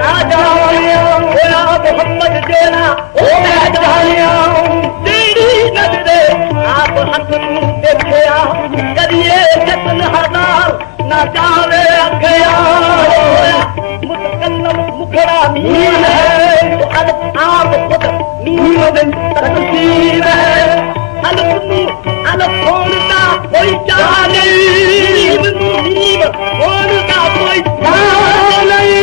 ना जानिया होया मोहम्मद जेना ओ मैं जानिया तेरी नजरे आप हक नू देखया करिए जतन हजार ना जावे अखया मुतकल्लम मुखड़ा मीन है तो अलग आप खुद मीन दिन तकसीर है अलग खोलता कोई चाह नहीं नीम खोलता कोई चाह नहीं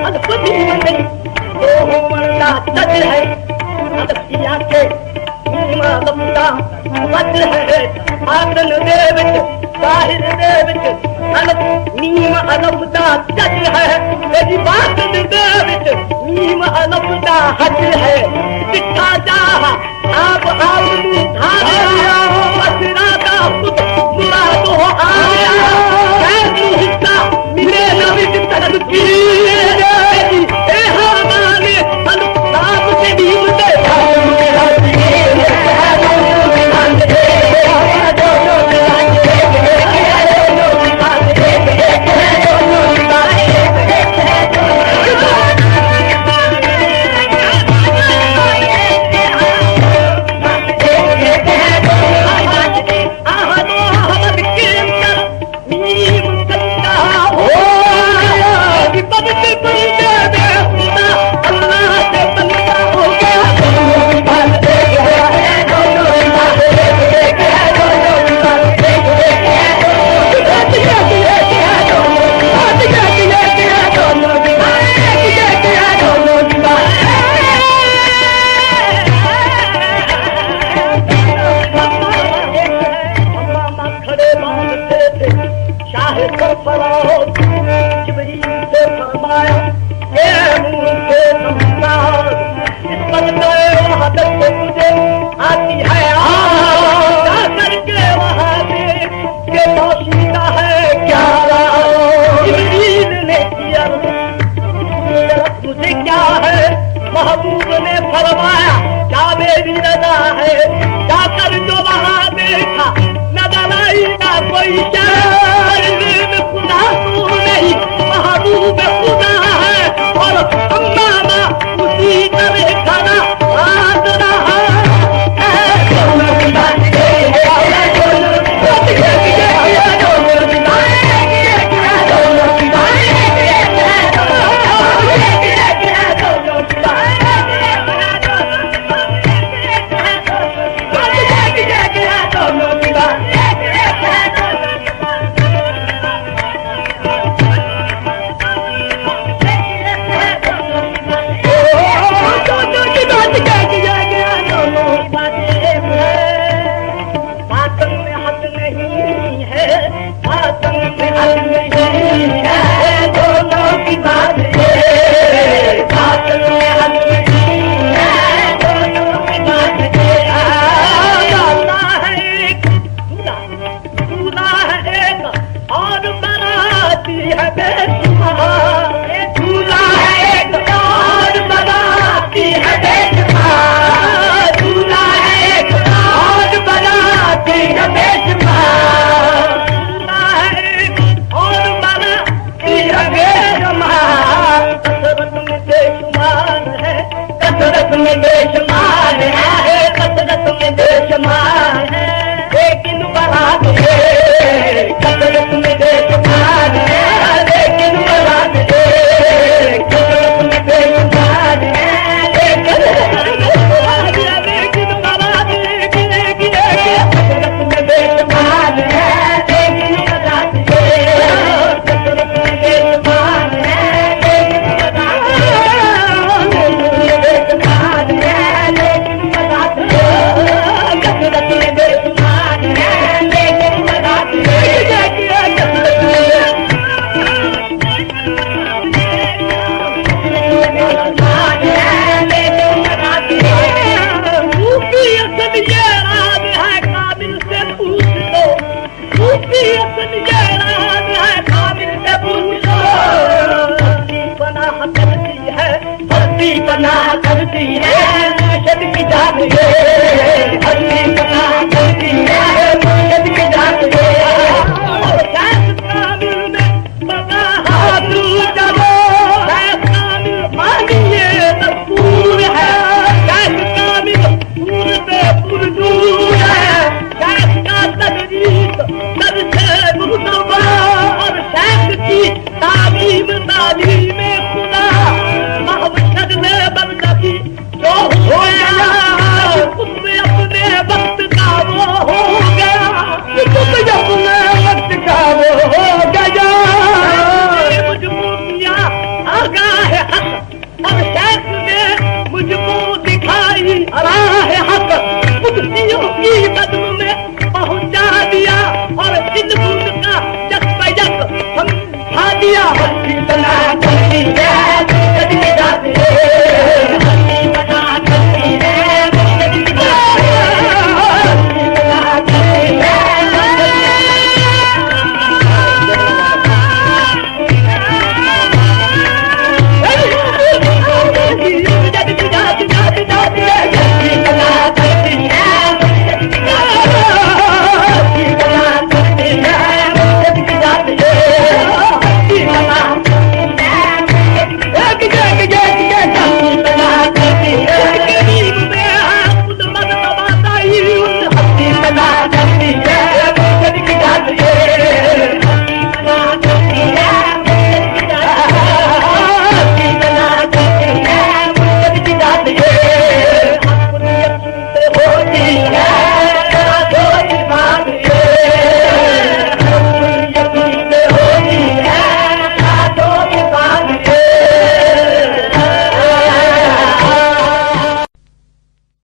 अलग पति नहीं तो होना सच है अलग की आंखें नीम अलग सच है आदन दे विच बाहिर दे विच अलग नीम अलग दा सच है तेरी बात दे विच नीम अलग दा हज है दिखा जा आप आलू धारिया बसरा का खुद मुराद हो आया कैसू हिस्सा मिले नबी तरफ की ए हमारे अलग के दीन दे महबूब ने फरमाया क्या मेरी रजा है जाकर जो वहां देखा नजर आई ना कोई शर्म खुदा तू नहीं महबूब खुदा है और अम्मा उसी तरह खड़ा हाथ रहा कसरत में बेशुमार है कसरत में बेशुमार है लेकिन बारात है कसरत में बेशुमार है लेकिन बारात है कसरत में बेशुमार है लेकिन बारात कसरत में बेशुमार है लेकिन बारात कसरत में बेशुमार है लेकिन पनाह करती है मुर्शद की जात है हल्दी पनाह करती है मुर्शद की जात है शायद काबिल में बता हाथ ताली में खुदा महबशर में बंदगी जो हो गया उसमें अपने वक्त का वो हो गया उसमें अपने वक्त का वो हो गया मुझको दिया आगाह हक और शेख ने मुझको दिखाई राह हक कुर्सियों की बदम में पहुंचा दिया और इन का जज्बा समझा दिया।